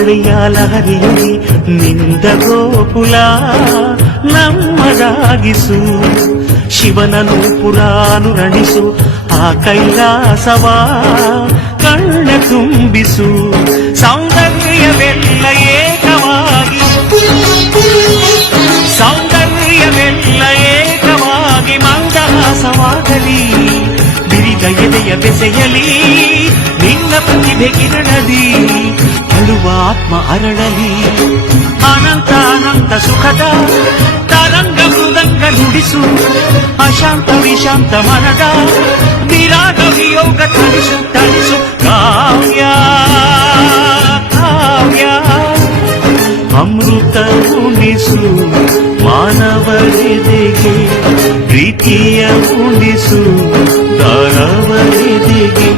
ಮಳೆಯ ಲಹರಿಯಲ್ಲಿ ನಿಂದ ಗೋಕುಲ ನಮ್ಮದಾಗಿಸು ಶಿವನನು ಪುರಾನುರಣಿಸು ಆ ಕೈಲಾಸವ ಕಣ್ಣ ತುಂಬಿಸು ಸೌಂದರ್ಯವೆಲ್ಲ ಏಕವಾಗಿ ಸೌಂದರ್ಯವೆಲ್ಲ ಏಕವಾಗಿ ಮಂದಹಾಸವಾಗಲಿ ಬಿರಿದ ಎದೆಯ ಬೆಸೆಯಲಿ ನಿನ್ನ ಪ್ರತಿಭೆ ಕಿರಣದಿ ಅಳುವ ಆತ್ಮ ಅರಳಲಿ ಅನಂತ ಅನಂತ ಸುಖದ ತರಂಗ ಮೃದಂಗ ನುಡಿಸು ಅಶಾಂತ ವಿಶಾಂತ ಮನದ ವಿರಾಗ ವಿಯೋಗ ತಣಿಸು ತಣಿಸು ಕಾವ್ಯ ಕಾವ್ಯ ಅಮೃತ ಉಣಿಸು ಮಾನವರೆದೆಗೆ ಪ್ರೀತಿಯ ಉಣಿಸು ದಾನವರೆದೆಗೆ